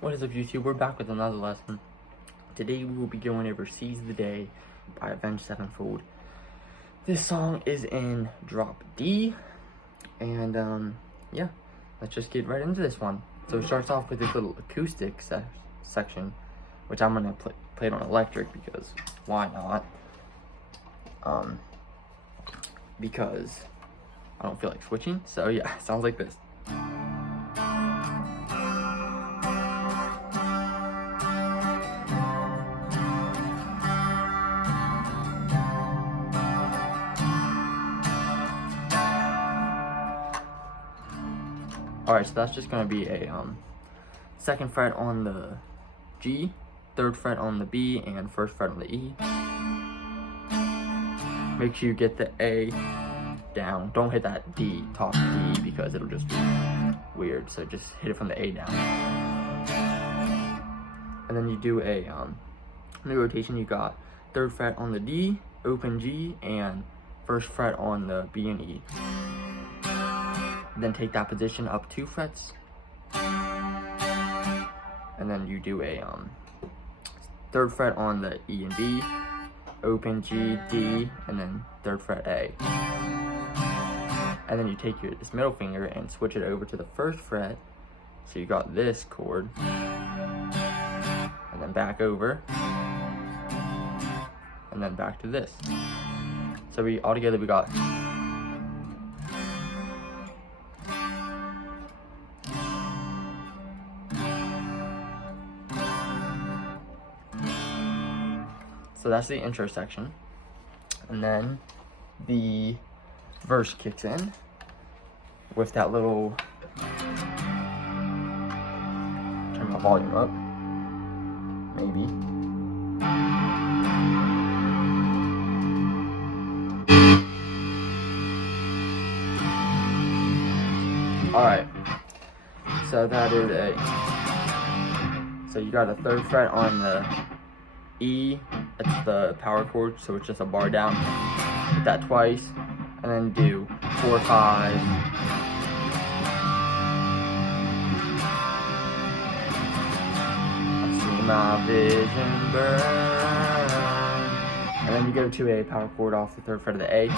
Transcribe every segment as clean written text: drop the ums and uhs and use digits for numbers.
What is up, YouTube? We're back with another lesson. Today we will be going over Seize the Day by Avenged Sevenfold. This song is in drop D, and yeah, let's just get right into this one. So it starts off with this little acoustic section, which I'm gonna play it on electric because why not? Because I don't feel like switching. So yeah, it sounds like this. Alright, so that's just going to be a second fret on the G, third fret on the B, and first fret on the E. Make sure you get the A down. Don't hit that D, top D, because it'll just be weird. So just hit it from the A down. And then you do a new rotation. You got third fret on the D, open G, and first fret on the B and E. Then take that position up 2 frets, and then you do a third fret on the E and B, open G, D, and then third fret A. And then you take this middle finger and switch it over to the first fret, so you got this chord, and then back over, and then back to this. So altogether we got So that's the intro section, and then the verse kicks in with that little, turn my volume up, maybe. Alright, so that is so you got a third fret on the E, that's the power chord, so it's just a bar down. Hit that twice, and then do 4, 5. I see my vision burn. And then you go to a power chord off the third fret of the A.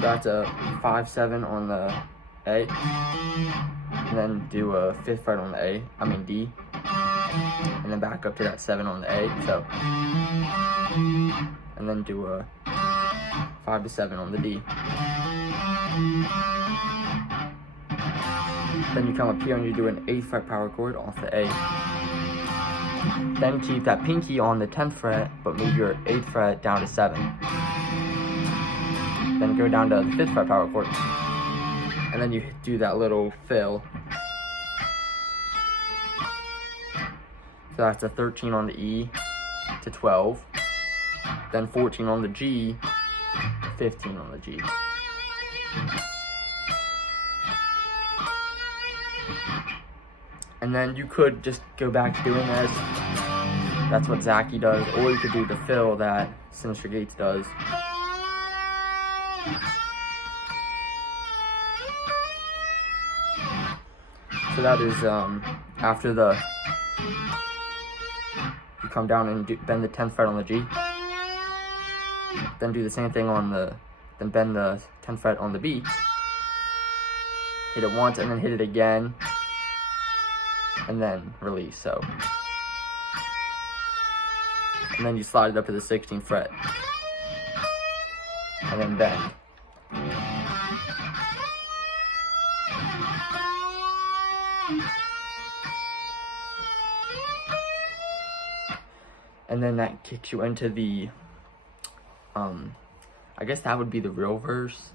That's a 5, 7 on the A, and then do a 5th fret on the D, and then back up to that 7 on the A, so, and then do a 5 to 7 on the D. Then you come up here and you do an 8th fret power chord off the A. Then keep that pinky on the 10th fret, but move your 8th fret down to 7. Then go down to the 5th fret power chord, and then you do that little fill. So that's a 13 on the E to 12, then 14 on the G, 15 on the G. And then you could just go back to doing this. That's what Zachy does, or you could do the fill that Sinister Gates does. So that is after you come down and bend the 10th fret on the G, then do the same thing on then bend the 10th fret on the B, hit it once and then hit it again, and then release. So, and then you slide it up to the 16th fret, and then bend. And then that kicks you into the, I guess that would be the real verse.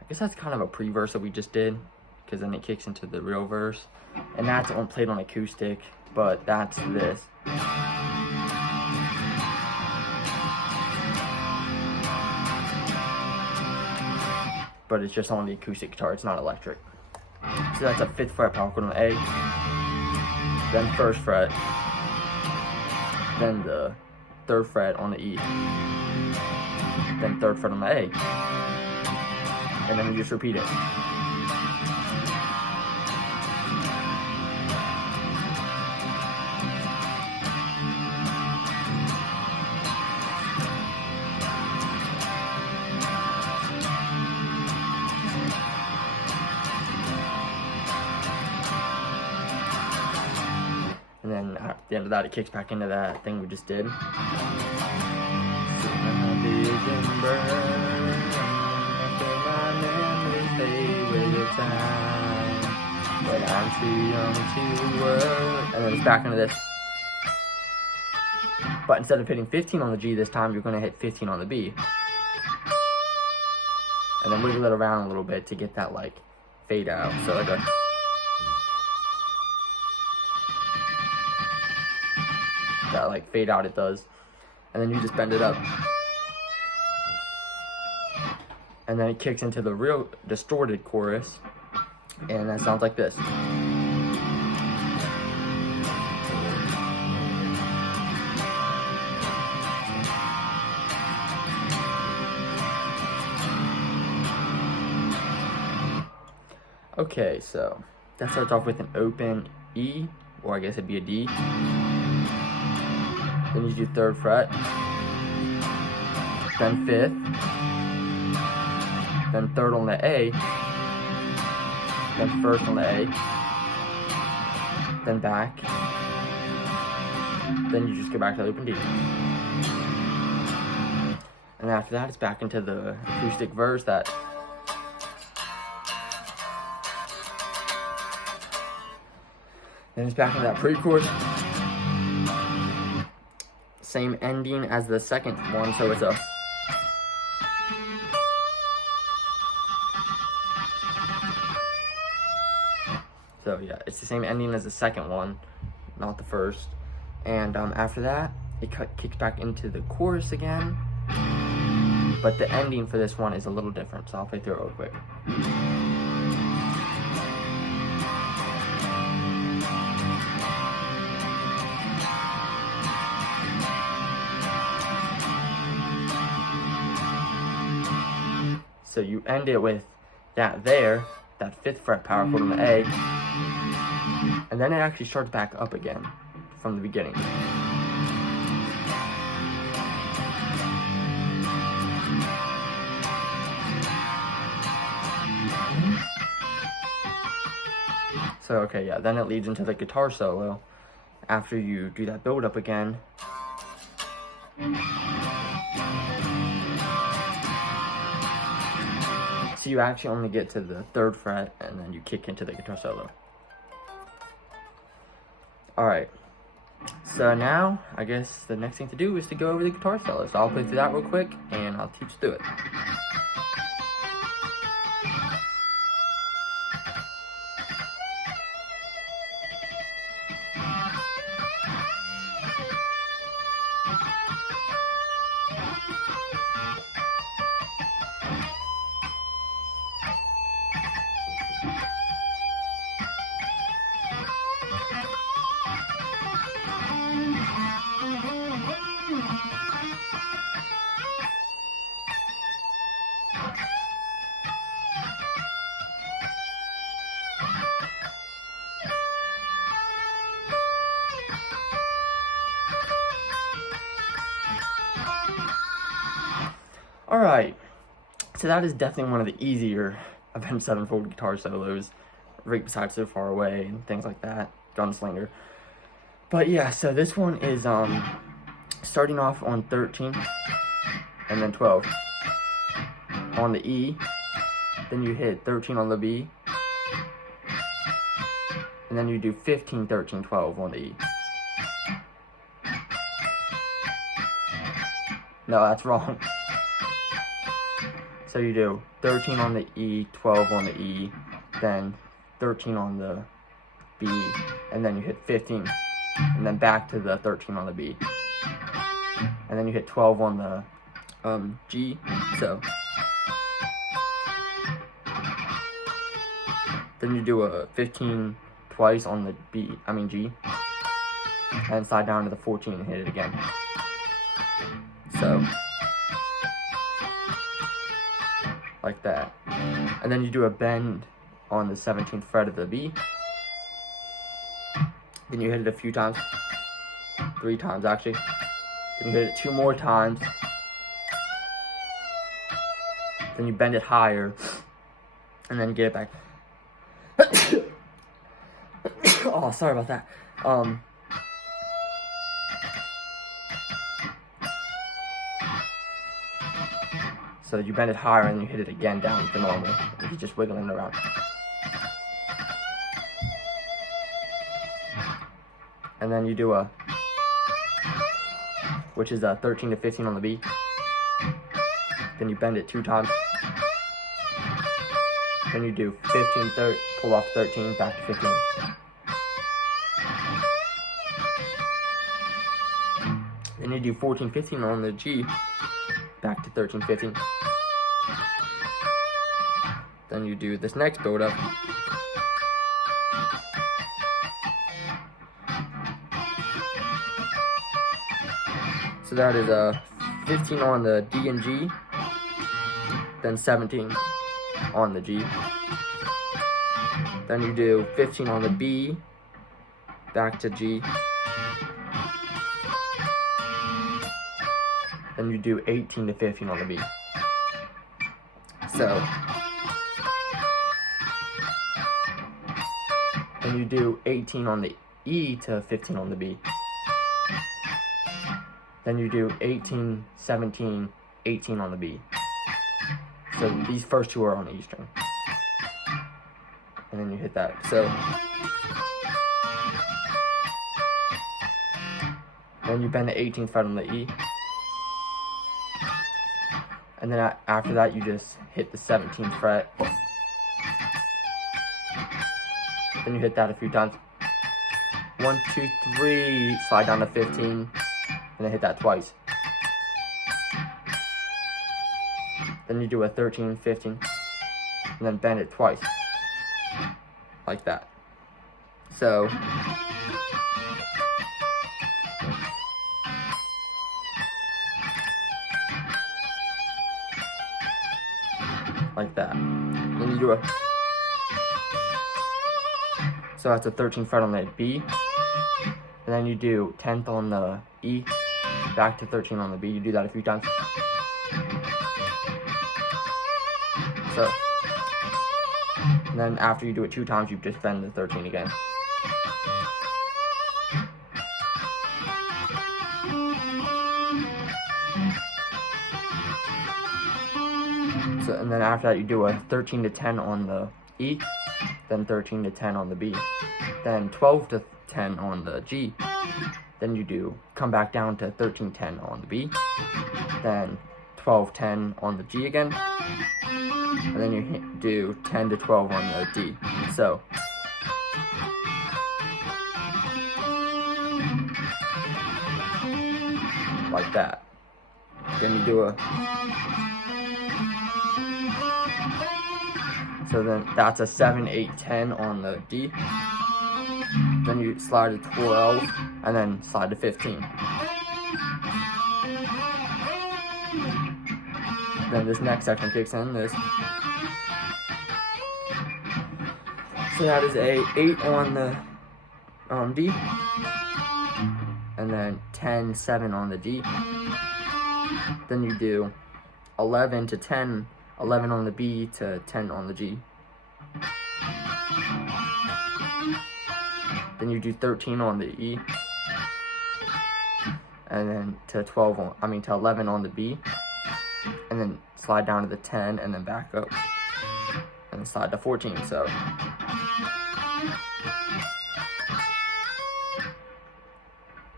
I guess that's kind of a pre-verse that we just did, because then it kicks into the real verse. And that's played on acoustic, but that's this. But it's just on the acoustic guitar, it's not electric. So that's a 5th fret power chord on the A, then 1st fret, then the 3rd fret on the E, then 3rd fret on the A, and then you just repeat it. And then at the end of that, it kicks back into that thing we just did. But I'm too young to work. And then it's back into this. But instead of hitting 15 on the G this time, you're going to hit 15 on the B. And then wiggle it around a little bit to get that like fade out. So like a that like fade out it does. And then you just bend it up. And then it kicks into the real distorted chorus. And that sounds like this. Okay, so that starts off with an open E, or I guess it'd be a D. Then you do 3rd fret, then 5th, then 3rd on the A, then 1st on the A, then back, then you just go back to the open D. And after that, it's back into the acoustic verse that then it's back into that pre-chorus. Same ending as the second one, so it's a yeah, it's the same ending as the second one, not the first. And after that, it kicks back into the chorus again. But the ending for this one is a little different, so I'll play through it real quick. So you end it with that there, that 5th fret power chord on the A, and then it actually starts back up again from the beginning. So okay, yeah, then it leads into the guitar solo after you do that build up again. So you actually only get to the 3rd fret and then you kick into the guitar solo. Alright, so now I guess the next thing to do is to go over the guitar solo. So I'll play through that real quick and I'll teach you through it. Alright, so that is definitely one of the easier Avenged Sevenfold guitar solos, right beside So Far Away and things like that, Gunslinger. But yeah, so this one is starting off on 13 and then 12 on the E, then you hit 13 on the B, and then you do 15, 13, 12 on the E. No, that's wrong. So you do 13 on the E, 12 on the E, then 13 on the B, and then you hit 15, and then back to the 13 on the B, and then you hit 12 on the Then you do a 15 twice on the G, and slide down to the 14 and hit it again. So, like that. And then you do a bend on the 17th fret of the B. Then you hit it a few times, 3 times actually. Then you hit it 2 more times. Then you bend it higher, and then get it back. Oh, sorry about that. So you bend it higher and you hit it again down to normal. You're just wiggling it around. And then you do a, which is a 13 to 15 on the B. Then you bend it 2 times. Then you do 15, pull off 13, back to 15. Then you do 14, 15 on the G, back to 13, 15. Then you do this next build up. So that is a 15 on the D and G, then 17 on the G. Then you do 15 on the B, back to G. Then you do 18 to 15 on the B. So, then you do 18 on the E to 15 on the B. Then you do 18, 17, 18 on the B. So these first 2 are on the E string. And then you hit that. So then you bend the 18th fret on the E. And then after that you just hit the 17th fret. Then you hit that a few times. 1, 2, 3, slide down to 15, and then hit that twice. Then you do a 13, 15, and then bend it twice. Like that. So, like that. Then you do a, so that's a 13th fret on the B, and then you do 10th on the E, back to 13 on the B. You do that a few times. So, and then after you do it 2 times, you just bend the 13 again. So, and then after that, you do a 13 to 10 on the E, then 13 to 10 on the B, then 12 to 10 on the G. Then you do come back down to 13, 10 on the B, then 12, 10 on the G again, and then you do 10 to 12 on the D. So, like that. Then you do a, so then that's a 7, 8, 10 on the D. Then you slide to 12, and then slide to 15. Then this next section kicks in, this. So that is a 8 on the D, and then 10, 7 on the G. Then you do 11 to 10, 11 on the B to 10 on the G. Then you do 13 on the E, and then to 11 on the B, and then slide down to the 10, and then back up, and then slide to 14. So,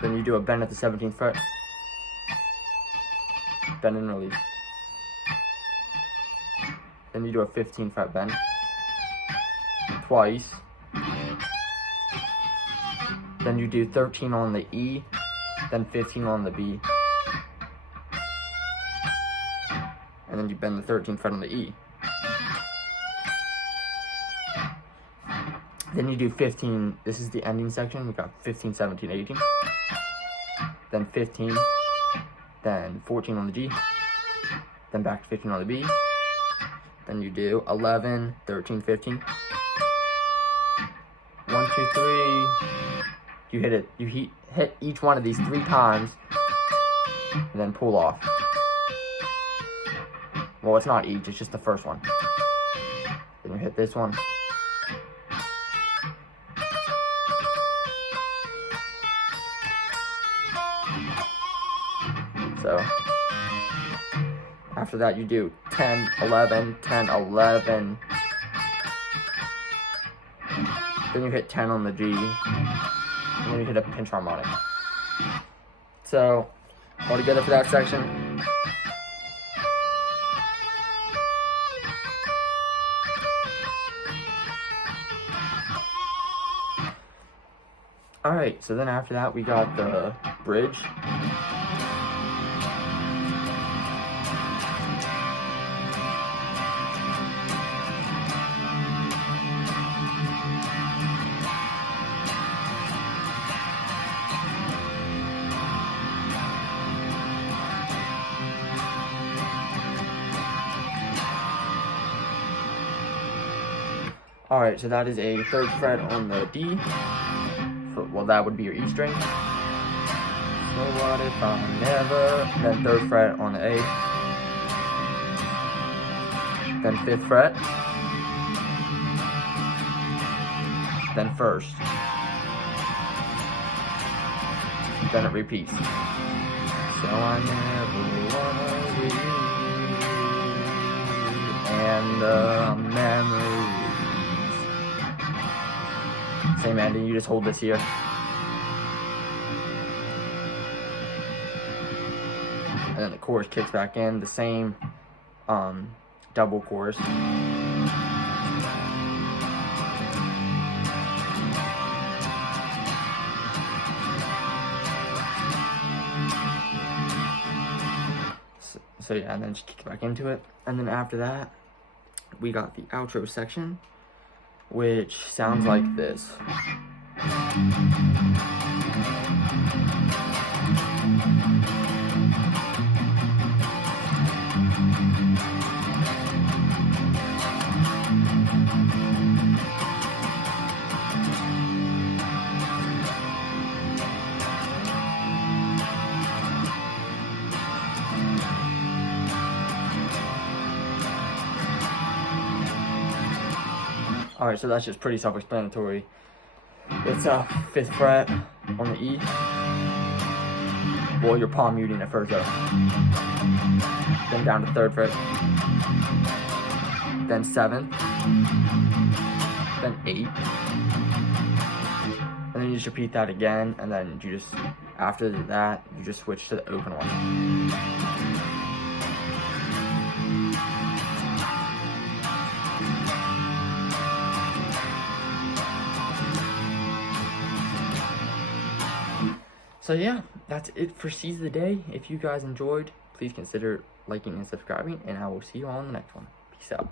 then you do a bend at the 17th fret, bend and release. Then you do a 15 fret bend twice. Then you do 13 on the E, then 15 on the B. And then you bend the 13th fret on the E. Then you do 15, this is the ending section. We got 15, 17, 18. Then 15, then 14 on the G. Then back to 15 on the B. Then you do 11, 13, 15. 1, 2, 3. You hit it. You hit each one of these 3 times, and then pull off. Well, it's not each, it's just the first one. Then you hit this one. So, after that you do 10, 11, 10, 11. Then you hit 10 on the G. And then you hit a pinch harmonic. So, all together for that section. Alright, so then after that we got the bridge. Alright, so that is a 3rd fret on the D. Well, that would be your E string. So what if I never... Then 3rd fret on the A. Then 5th fret. Then 1st. Then it repeats. So I never wanna leave. And memories. Same ending, you just hold this here. And then the chorus kicks back in, the same double chorus. So yeah, and then just kick back into it. And then after that, we got the outro section, which sounds like this. Alright, so that's just pretty self-explanatory. It's a 5th fret on the E. Well, you're palm muting it first though. Then down to 3rd fret. Then 7th. Then 8. And then you just repeat that again, and then you just, after that, you just switch to the open one. So yeah, that's it for Seize the Day. If you guys enjoyed, please consider liking and subscribing, and I will see you all in the next one. Peace out.